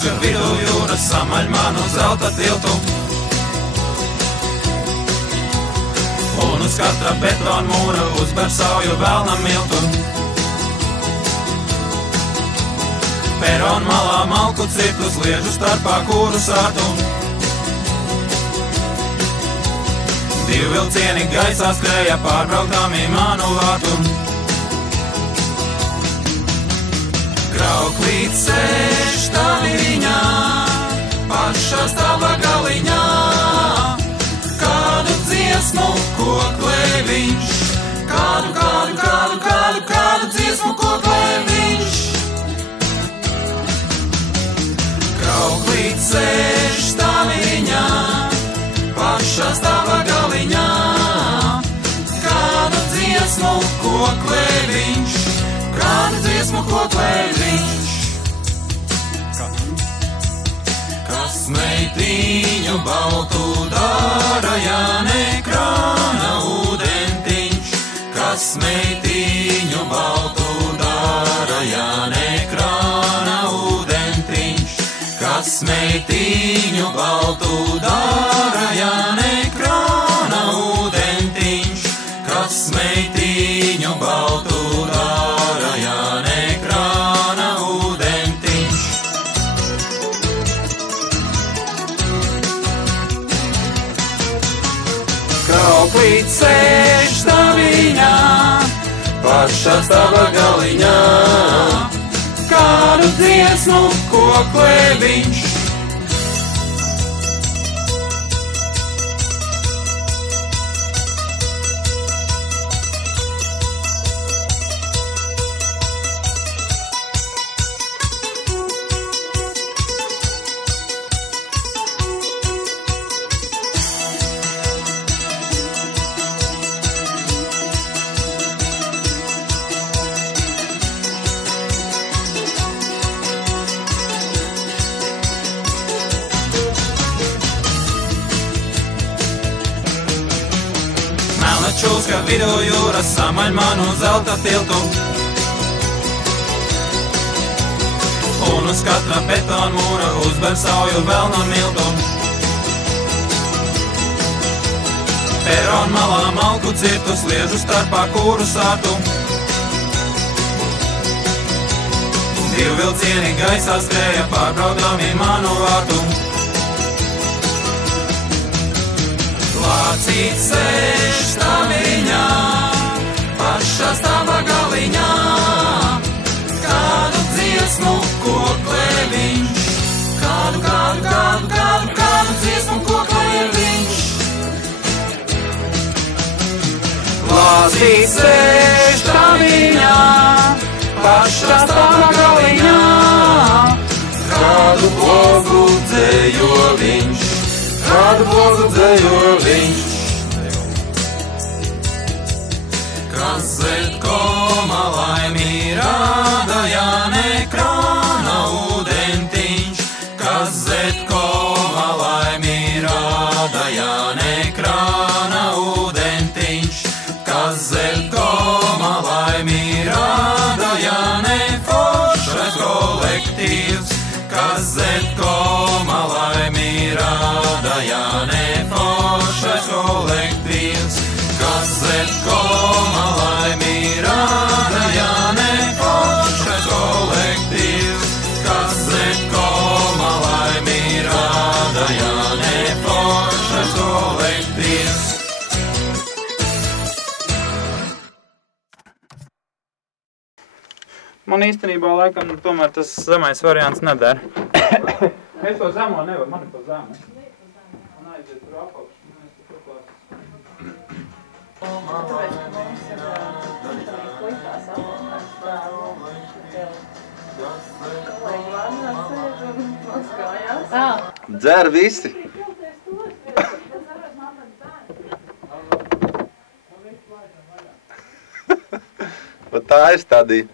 čūska vidū jūras samaļ manu zelta tiltu. Un uz katra betona mūra uzber sauju velna miltu. Perona malā malku cirtu sliežu starpā kūru sārtu. Divi vilcieni gaisā skrēja pārbrauktām manu vārtu. Krauklīt sēž taviņā, pašā staba galiņā. Kādu dziesmu koklē viņš, kādu dziesmu koklē viņš. Krauklīt sēž taviņā, pašā staba galiņā. Kādu dziesmu koklē viņš, kādu dziesmu koklē viņš. Kas meitiņu baltu dara, ja nekrāna ūdentiņš? Kas meitiņu baltu dara, ja nekrāna ūdentiņš? Kas meitiņu baltu dara, ja nekrāna ūdentiņš? Kas meitiņu baltu dara, ja nekrāna ūdentiņš? Krauklīt sēž taviņā, pašā staba galiņā. Kādu dziesmu koklē viņš. Čūska vidū jūras samaļ manu zelta tiltu. Un uz katra betona mūra uzber sauju velna miltu. Perona malā malku cirtu sliežu starpā kūru sārtu. Divi vilcieni gaisā skrēja pārbraukdami manu vārtu. Lācīt sēž taviņā, pašā staba galiņā. Kādu dziesmu koklē viņš, kādu dziesmu koklē viņš. Lācīt sēž taviņā, pašā staba galiņā. Kādu blogu dzējo viņš, kādu blogu dzējo viņš. Kas zetkoma laimī rāda, ja nekrāna ūdentiņš? Kas zetkoma laimī rāda, ja nekrāna ūdentiņš? Kas zetkoma laimī rāda, ja neforšais kolektīvs? Kas zetkoma laimī rāda, ja neforšais kolektīvs? Kas zetkoma laimī rāda, ja neforšais kolektīvs? Kas zetkoma laimī rāda, ja neforšais kolektīvs? Man īstenībā laikam tomēr tas zemais variants nedara. Es to zemo nevaru, man ir to zemo. Man aiziet tur apakšu, man aiziet turklāt. Tāpēc, ka mums ir klipās apakšs kolēģi vārnās sēž un noskājās. Dzer visi. Tā ir stadija.